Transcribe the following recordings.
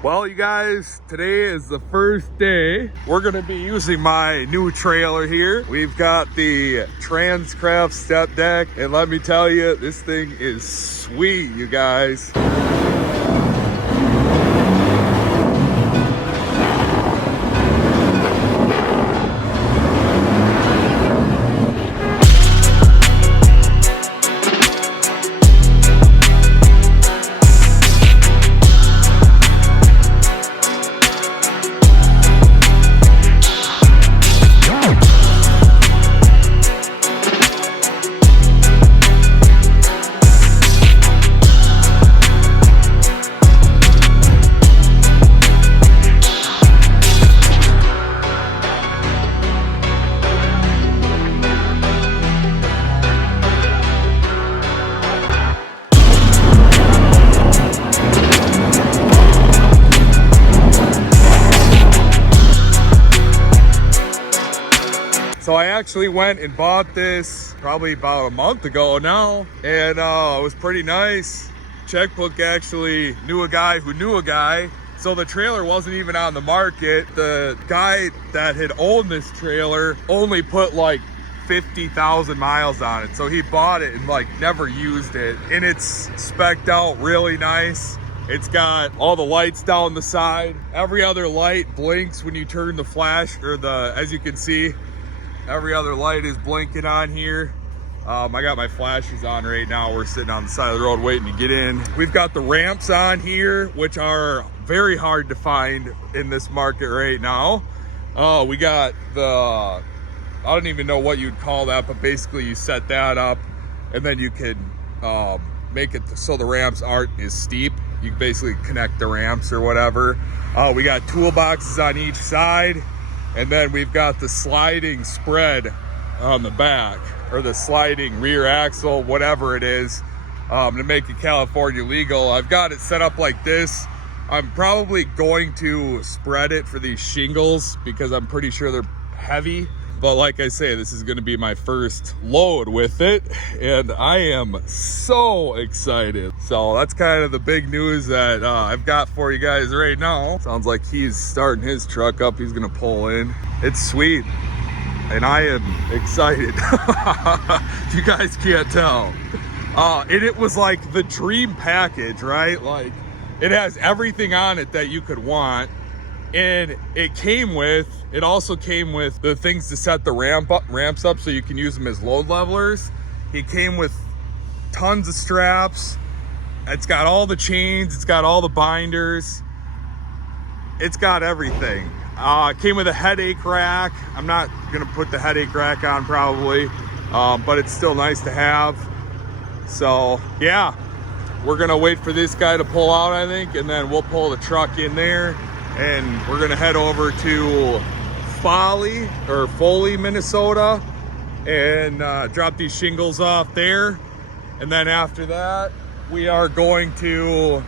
Well, you guys, today is the first day we're gonna be using my new trailer here. We've got the Transcraft step deck, and let me tell you, this thing is sweet, you guys. So I actually went and bought this probably about a month ago now, and it was pretty nice. Checkbook actually knew a guy who knew a guy. So the trailer wasn't even on the market. The guy that had owned this trailer only put like 50,000 miles on it. So he bought it and like never used it. And it's spec'd out really nice. It's got all the lights down the side. Every other light blinks when you turn the flash, or as you can see, every other light is blinking on here. I got my flashes on right now. We're sitting on the side of the road waiting to get in. We've got the ramps on here, which are very hard to find in this market right now. We got the, I don't even know what you'd call that, but basically you set that up and then you can make it so the ramps aren't as steep. You can basically connect the ramps or whatever. We got toolboxes on each side. And then we've got the sliding spread on the back, or the sliding rear axle, whatever it is, to make it California legal. I've got it set up like this. I'm probably going to spread it for these shingles because I'm pretty sure they're heavy. But like I say, this is gonna be my first load with it, and I am so excited. So that's kind of the big news that I've got for you guys right now. Sounds like he's starting his truck up. He's gonna pull in. It's sweet, and I am excited. You guys can't tell. And it was like the dream package, right? Like, it has everything on it that you could want. And it also came with the things to set the ramps up so you can use them as load levelers. It came with tons of straps. It's got all the chains. It's got all the binders. It's got everything. It came with a headache rack. I'm not gonna put the headache rack on probably, but it's still nice to have. So yeah, we're gonna wait for this guy to pull out, I think, and then we'll pull the truck in there. And we're gonna head over to Foley, Minnesota, and drop these shingles off there. And then after that, we are going to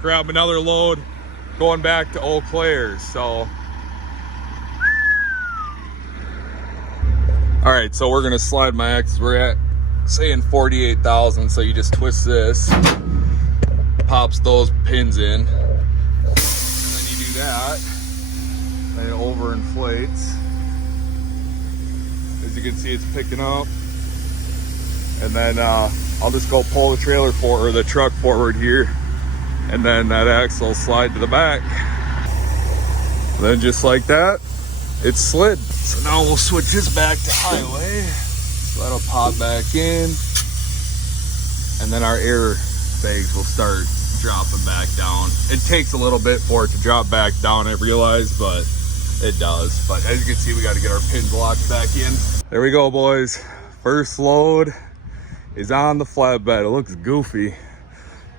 grab another load going back to Eau Claire. So, all right, so we're gonna slide my X. We're at saying 48,000. So you just twist this, pops those pins in. That, and it overinflates. As you can see, it's picking up. And then I'll just go pull the trailer forward, or the truck forward here, and then that axle will slide to the back. And then just like that, it's slid. So now we'll switch this back to highway. So that'll pop back in, and then our air bags will start dropping back down. It takes a little bit for it to drop back down, I realize, but it does. But as you can see, we got to get our pins locked back in. There we go, boys. First load is on the flatbed. It looks goofy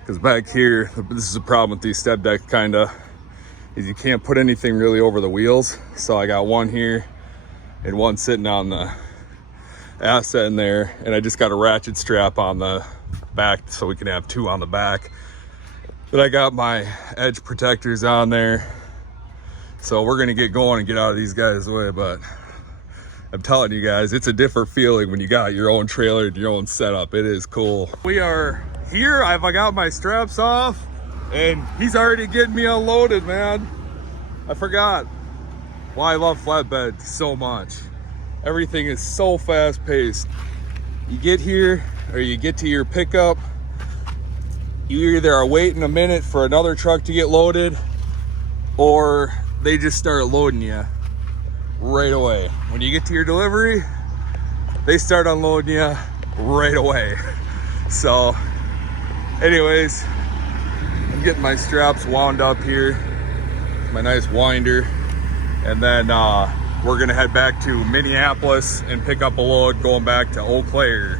because back here, this is a problem with these step decks, kind of, is you can't put anything really over the wheels. So I got one here and one sitting on the asset in there, and I just got a ratchet strap on the back so we can have two on the back. But I got my edge protectors on there. So we're gonna get going and get out of these guys' way. But I'm telling you guys, it's a different feeling when you got your own trailer and your own setup. It is cool. We are here. I got my straps off, And he's already getting me unloaded, man. I forgot why I love flatbed so much. Everything is so fast paced. You get here, or you get to your pickup, you either are waiting a minute for another truck to get loaded, or they just start loading you right away. When you get to your delivery, they start unloading you right away. So anyways, I'm getting my straps wound up here, my nice winder, and then we're gonna head back to Minneapolis and pick up a load going back to Eau Claire.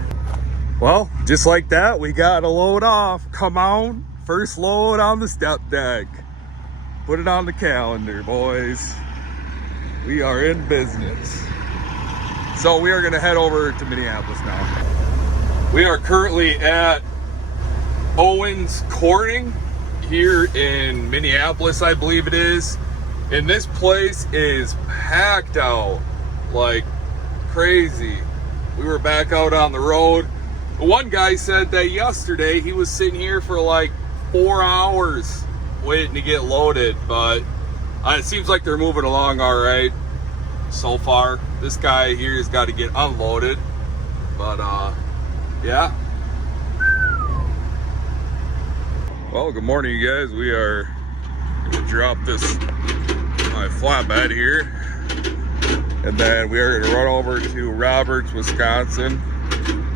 Well, just like that, we got a load off. Come on, first load on the step deck. Put it on the calendar, boys. We are in business. So we are gonna head over to Minneapolis now. We are currently at Owens Corning here in Minneapolis, I believe it is. And this place is packed out like crazy. We were back out on the road. One guy said that yesterday he was sitting here for like 4 hours waiting to get loaded, but it seems like they're moving along all right so far. This guy here has got to get unloaded, but yeah. Well, good morning, you guys. We are gonna drop my flatbed here, and then we are gonna run over to Roberts, Wisconsin.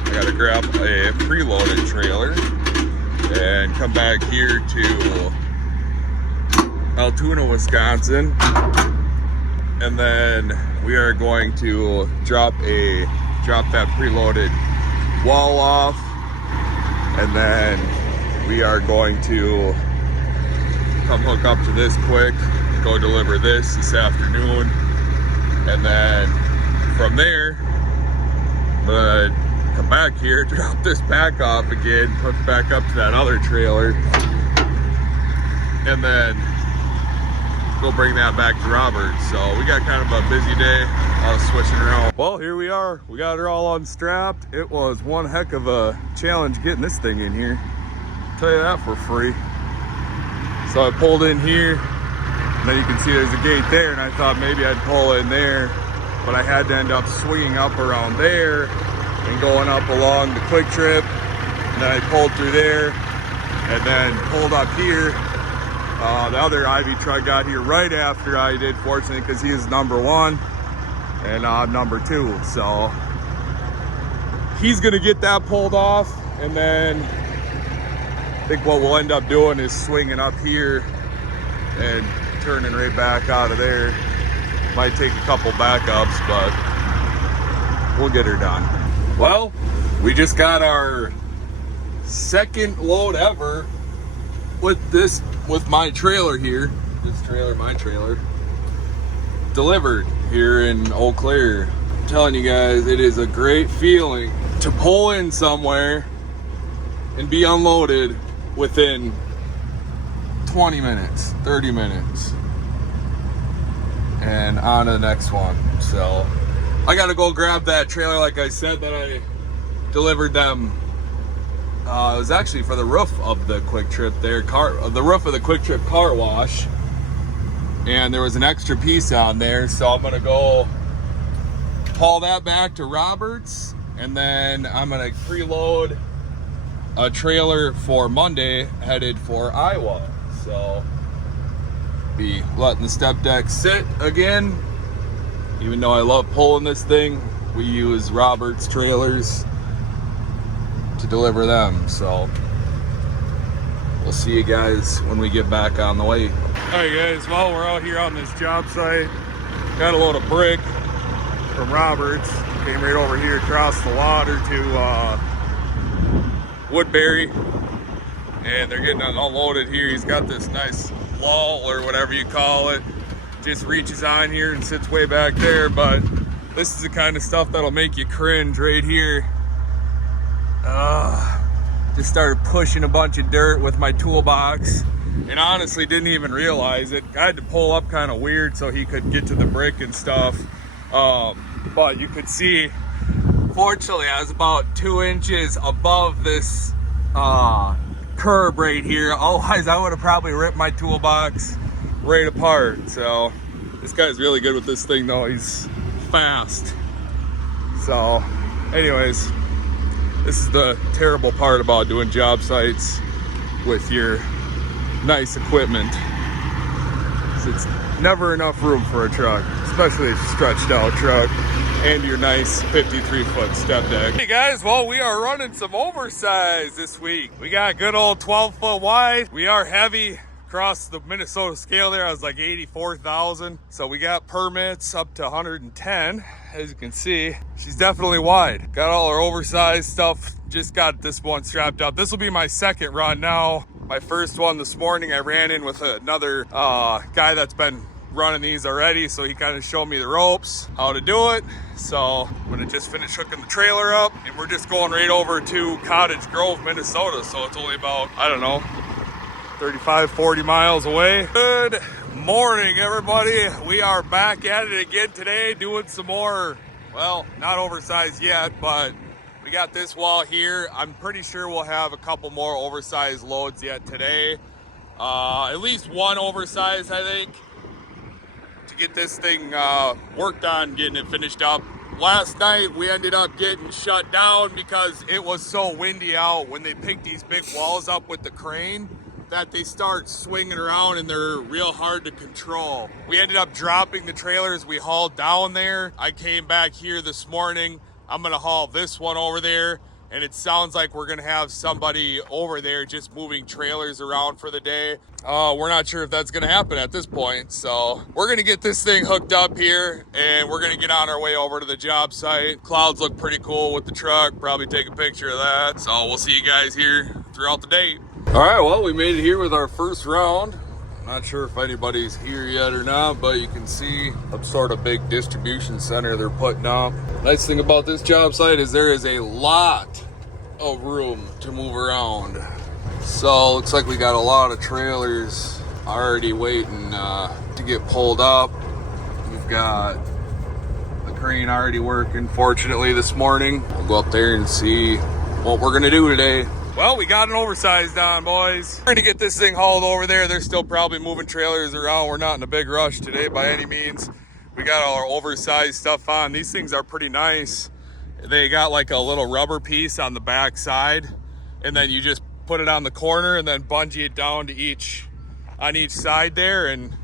I gotta grab a preloaded trailer and come back here to Altoona, Wisconsin, and then we are going to drop that preloaded wall off, and then we are going to come hook up to this quick, go deliver this afternoon, and then from there I'm gonna come back here, drop this back off again, hook back up to that other trailer, and then go bring that back to Roberts. So we got kind of a busy day, switching around. Well, here we are. We got her all unstrapped. It was one heck of a challenge getting this thing in here. I'll tell you that for free. So I pulled in here, and then you can see there's a gate there, and I thought maybe I'd pull in there, but I had to end up swinging up around there and going up along the quick trip, and then I pulled through there, and then pulled up here. The other Ivy truck got here right after I did, fortunately, because he is number one and I'm number two. So he's gonna get that pulled off, and then I think what we'll end up doing is swinging up here and turning right back out of there. Might take a couple backups, but we'll get her done. Well, we just got our second load ever with my trailer here. This trailer, my trailer, delivered here in Eau Claire. I'm telling you guys, it is a great feeling to pull in somewhere and be unloaded within 20 minutes, 30 minutes, and on to the next one. So I gotta go grab that trailer, like I said, that I delivered them. It was actually for the roof of the Quick Trip there, the roof of the Quick Trip car wash, and there was an extra piece on there, so I'm gonna go haul that back to Roberts, and then I'm gonna preload a trailer for Monday headed for Iowa. So be letting the step deck sit again. Even though I love pulling this thing, we use Roberts trailers to deliver them. So we'll see you guys when we get back on the way. All right, guys, well, we're out here on this job site. Got a load of brick from Roberts. Came right over here across the water to Woodbury, and they're getting unloaded here. He's got this nice lull, or whatever you call it, just reaches on here and sits way back there, but this is the kind of stuff that'll make you cringe right here. Just started pushing a bunch of dirt with my toolbox, and honestly didn't even realize it. I had to pull up kind of weird so he could get to the brick and stuff, but you could see, fortunately I was about 2 inches above this curb right here. Otherwise, I would have probably ripped my toolbox right apart. So this guy's really good with this thing though. He's fast. So anyways, this is the terrible part about doing job sites with your nice equipment. So it's never enough room for a truck, especially a stretched out truck and your nice 53-foot step deck. Hey guys, well, we are running some oversized this week. We got good old 12-foot wide. We are heavy. Across the Minnesota scale there, I was like 84,000. So we got permits up to 110. As you can see, she's definitely wide. Got all our oversized stuff. Just got this one strapped up. This will be my second run now. My first one this morning, I ran in with another guy that's been running these already. So he kind of showed me the ropes, how to do it. So I'm gonna just finish hooking the trailer up and we're just going right over to Cottage Grove, Minnesota. So it's only about, I don't know, 35, 40 miles away. Good morning, everybody. We are back at it again today, doing some more, well, not oversized yet, but we got this wall here. I'm pretty sure we'll have a couple more oversized loads yet today. At least one oversized, I think, to get this thing worked on, getting it finished up. Last night, we ended up getting shut down because it was so windy out when they picked these big walls up with the crane that they start swinging around and they're real hard to control. We ended up dropping the trailers we hauled down there. I came back here this morning. I'm gonna haul this one over there, and it sounds like we're gonna have somebody over there just moving trailers around for the day. We're not sure if that's gonna happen at this point, so we're gonna get this thing hooked up here and we're gonna get on our way over to the job site. Clouds look pretty cool with the truck. Probably take a picture of that. So we'll see you guys here throughout the day. All right, well, we made it here with our first round. I'm not sure if anybody's here yet or not, but you can see some sort of big distribution center they're putting up. Nice thing about this job site is there is a lot of room to move around. So looks like we got a lot of trailers already waiting to get pulled up. We've got the crane already working, fortunately, this morning. We'll go up there and see what we're gonna do today. Well, we got an oversized on, boys. We're gonna get this thing hauled over there. They're still probably moving trailers around. We're not in a big rush today by any means. We got all our oversized stuff on. These things are pretty nice. They got like a little rubber piece on the back side, and then you just put it on the corner and then bungee it down to each side there, and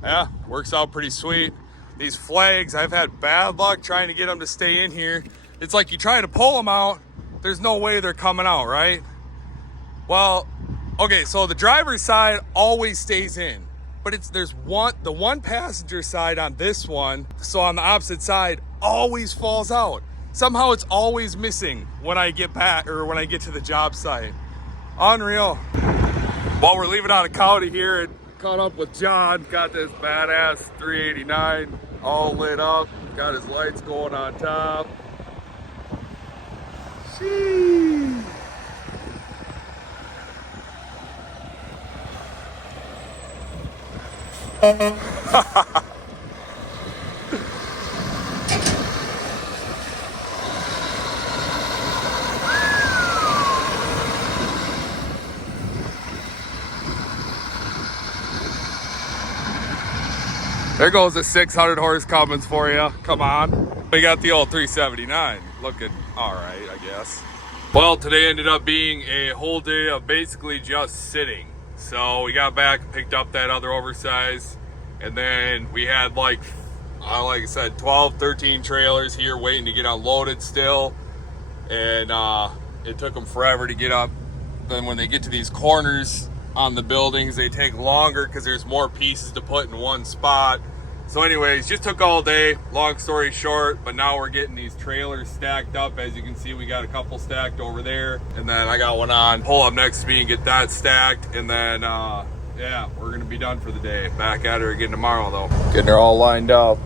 yeah, works out pretty sweet. These flags, I've had bad luck trying to get them to stay in here. It's like you try to pull them out, there's no way they're coming out, right? Well, okay, so the driver's side always stays in, but the one passenger side on this one, so on the opposite side, always falls out. Somehow it's always missing when I get back or when I get to the job site. Unreal. While we're leaving out of County here and caught up with John, got this badass 389 all lit up, got his lights going on top. There goes the 600 horse Cummins for you. Come on. We got the old 379 looking all right, I guess. Well, today ended up being a whole day of basically just sitting. So we got back and picked up that other oversized, and then we had like I said, 12, 13 trailers here waiting to get unloaded still, and it took them forever to get up. Then when they get to these corners on the buildings, they take longer because there's more pieces to put in one spot. So anyways, just took all day, long story short, but now we're getting these trailers stacked up. As you can see, we got a couple stacked over there, and then I got one on pull up next to me and get that stacked, and then yeah, we're gonna be done for the day. Back at her again tomorrow though. Getting her all lined up.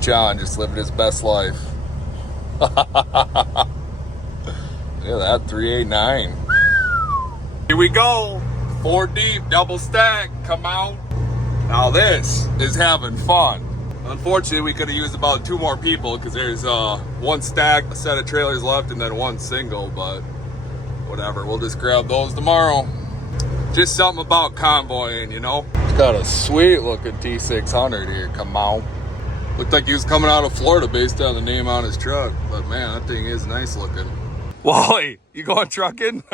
John just living his best life. Look at that 389. Here we go, 4 deep, double stack, come out. Now this is having fun. Unfortunately, we could have used about 2 more people because there's one stack, a set of trailers left, and then one single, but whatever, we'll just grab those tomorrow. Just something about convoying, you know. It's got a sweet looking T600 here. Come on. Looked like he was coming out of Florida based on the name on his truck. But man, that thing is nice looking. Wally, you going trucking?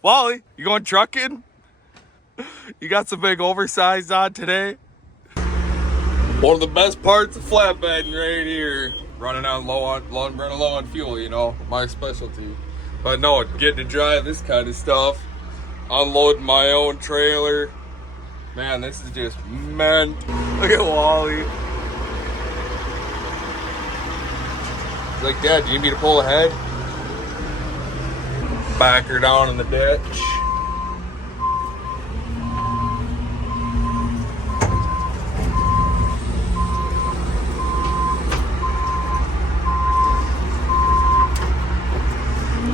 Wally, you going trucking? You got some big oversized on today? One of the best parts of flatbedding right here. Running low on fuel, you know, my specialty. But no, getting to drive this kind of stuff, unloading my own trailer. Man, this is just meant. Look at Wally. He's like, Dad, do you need me to pull ahead? Back her down in the ditch.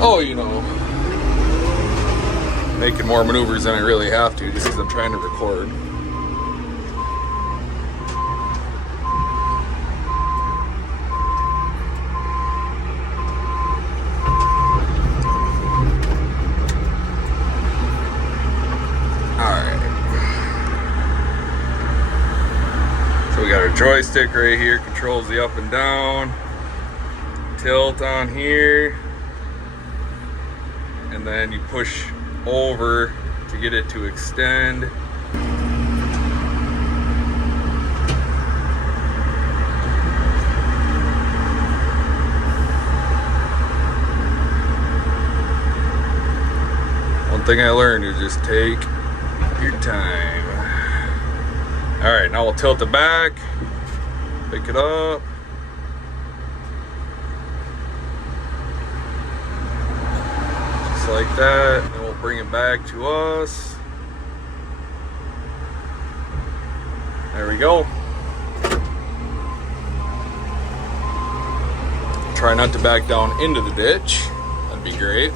Oh, you know, making more maneuvers than I really have to just because I'm trying to record. Alright. So we got our joystick right here, controls the up and down, tilt on here. And then you push over to get it to extend. One thing I learned is just take your time. All right, now we'll tilt it back, pick it up. Like that, and we'll bring it back to us. There we go. Try not to back down into the ditch. That'd be great.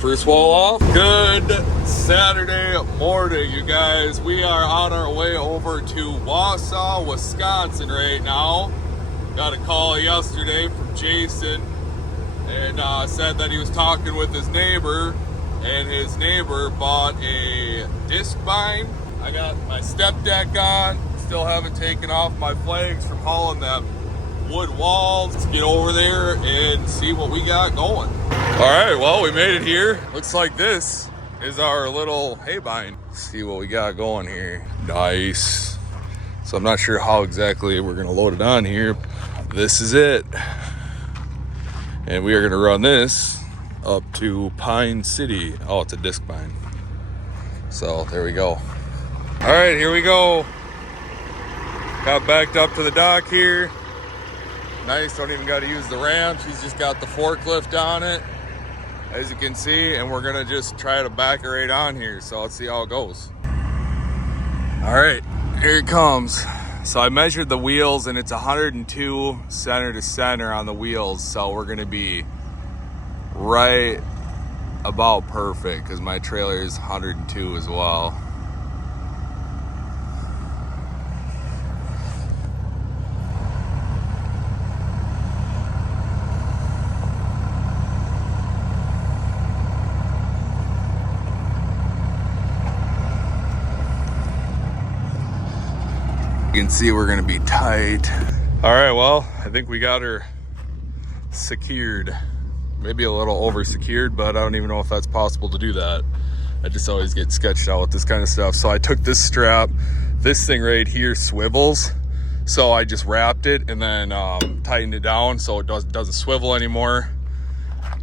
First wall off. Good Saturday morning, you guys. We are on our way over to Wausau, Wisconsin right now. Got a call yesterday from Jason. And said that he was talking with his neighbor, and his neighbor bought a disc bind. I got my step deck on, still haven't taken off my flags from hauling them wood walls. Let's get over there and see what we got going. All right, well, we made it here. Looks like this is our little hay bind. Let's see what we got going here. Nice. So I'm not sure how exactly we're gonna load it on here. This is it. And we are gonna run this up to Pine City. Oh, it's a disc bind. So there we go. All right, here we go. Got backed up to the dock here. Nice, don't even gotta use the ramp. She's just got the forklift on it, as you can see, and we're gonna just try to back her right on here. So let's see how it goes. All right, here it comes. So I measured the wheels and it's 102 center to center on the wheels. So we're gonna be right about perfect because my trailer is 102 as well. You can see we're gonna be tight. All right, well, I think we got her secured. Maybe a little over secured, but I don't even know if that's possible to do that. I just always get sketched out with this kind of stuff. So I took this strap, this thing right here swivels. So I just wrapped it and then tightened it down so it doesn't swivel anymore.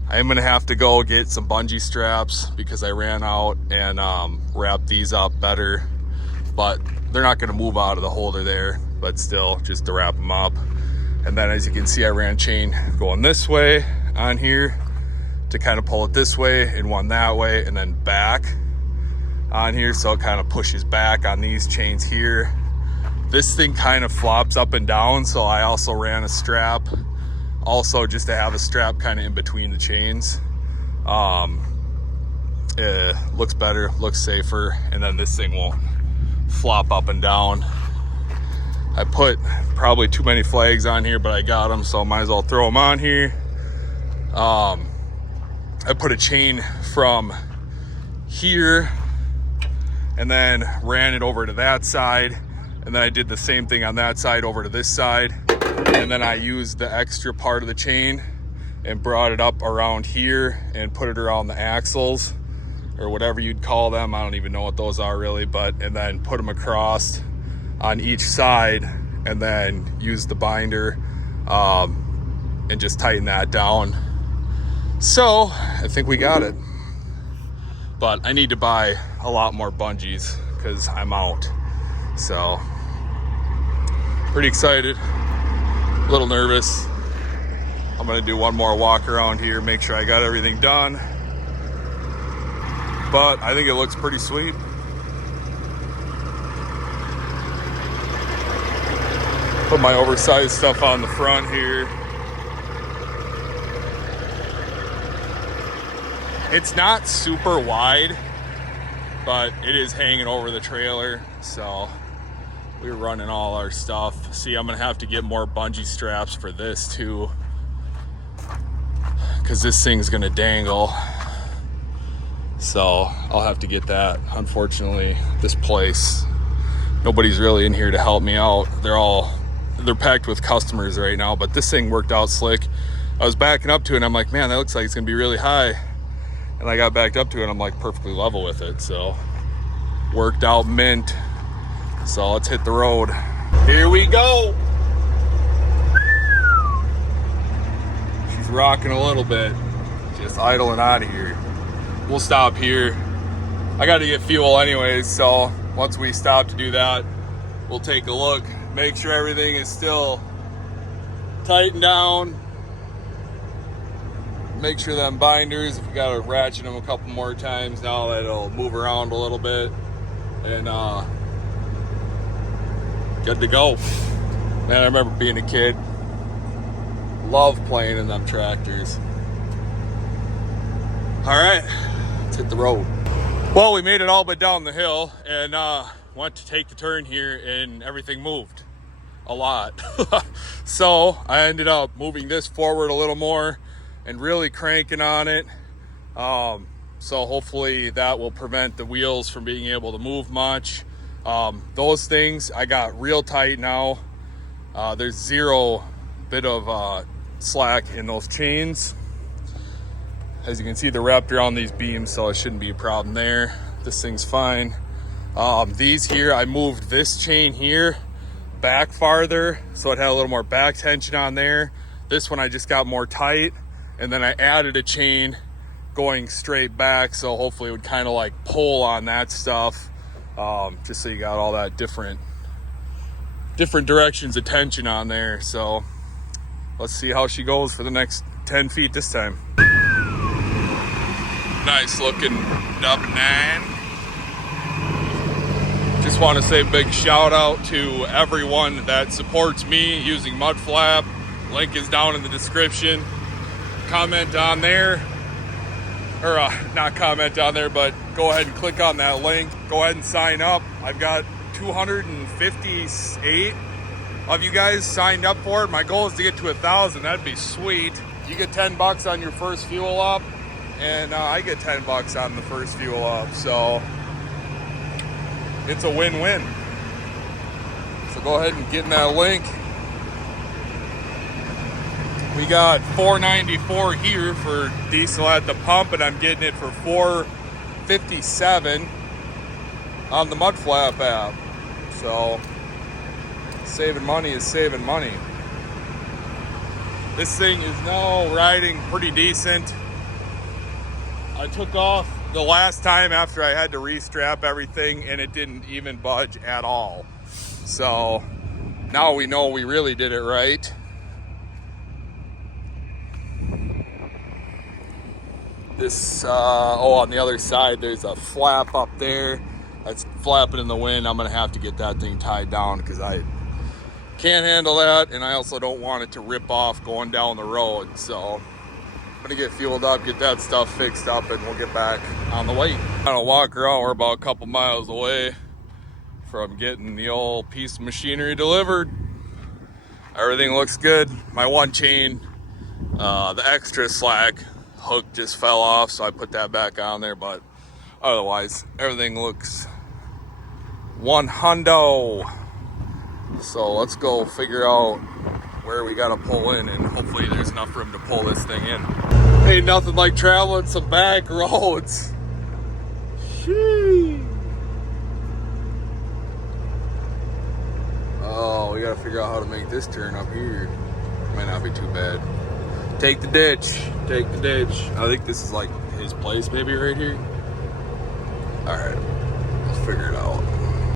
I am gonna have to go get some bungee straps because I ran out and wrapped these up better. But they're not gonna move out of the holder there, but still just to wrap them up. And then as you can see, I ran chain going this way on here to kind of pull it this way and one that way and then back on here. So it kind of pushes back on these chains here. This thing kind of flops up and down. So I also ran a strap also just to have a strap kind of in between the chains. It looks better, looks safer. And then this thing won't flop up and down. I put probably too many flags on here, but I got them, so I might as well throw them on here. I put a chain from here and then ran it over to that side. And then I did the same thing on that side over to this side. And then I used the extra part of the chain and brought it up around here and put it around the axles or whatever you'd call them. I don't even know what those are really, and then put them across on each side and then use the binder and just tighten that down. So I think we got it, but I need to buy a lot more bungees because I'm out. So pretty excited, a little nervous. I'm gonna do one more walk around here, make sure I got everything done. But I think it looks pretty sweet. Put my oversized stuff on the front here. It's not super wide, but it is hanging over the trailer, so we're running all our stuff. See, I'm gonna have to get more bungee straps for this too, because this thing's gonna dangle. So I'll have to get that. Unfortunately, this place, nobody's really in here to help me out. They're packed with customers right now, but this thing worked out slick. I was backing up to it and I'm like, man, that looks like it's gonna be really high. And I got backed up to it and I'm like perfectly level with it. So worked out mint. So let's hit the road. Here we go. She's rocking a little bit, just idling out of here. We'll stop here. I got to get fuel anyways, so once we stop to do that, we'll take a look, make sure everything is still tightened down, make sure them binders, if we got to ratchet them a couple more times now that it'll move around a little bit, and good to go. Man, I remember being a kid, love playing in them tractors. All right, let's hit the road. Well, we made it all but down the hill and went to take the turn here and everything moved a lot. So I ended up moving this forward a little more and really cranking on it. So hopefully that will prevent the wheels from being able to move much. Those things I got real tight now. There's zero bit of slack in those chains. As you can see, the Raptor on these beams, so it shouldn't be a problem there. This thing's fine. These here, I moved this chain here back farther, so it had a little more back tension on there. This one I just got more tight, and then I added a chain going straight back, so hopefully it would kind of like pull on that stuff, just so you got all that different directions of tension on there. So let's see how she goes for the next 10 feet this time. Nice looking W9. Just want to say a big shout out to everyone that supports me using Mud Flap. Link is down in the description. Comment on there, or not comment on there, but go ahead and click on that link. Go ahead and sign up. I've got 258 of you guys signed up for it. My goal is to get to 1,000. That'd be sweet. You get $10 on your first fuel up, and I get $10 on the first fuel up, so it's a win-win. So go ahead and get in that link. We got $4.94 here for diesel at the pump, and I'm getting it for $4.57 on the Mud Flap app. So saving money is saving money. This thing is now riding pretty decent. I took off the last time after I had to restrap everything and it didn't even budge at all. So now we know we really did it right. This, on the other side, there's a flap up there that's flapping in the wind. I'm gonna have to get that thing tied down because I can't handle that, and I also don't want it to rip off going down the road. So I'm gonna get fueled up, get that stuff fixed up, and we'll get back on the way. I'm gonna walk around. We're about a couple miles away from getting the old piece of machinery delivered. Everything looks good. My one chain, the extra slack, hook just fell off, so I put that back on there, but otherwise everything looks one hundo. So let's go figure out where we gotta pull in, and hopefully there's enough room to pull this thing in. Ain't nothing like traveling some back roads. Sheesh. Oh, we gotta figure out how to make this turn up here. Might not be too bad. Take the ditch. Take the ditch. I think this is like his place, maybe right here. All right, let's figure it out.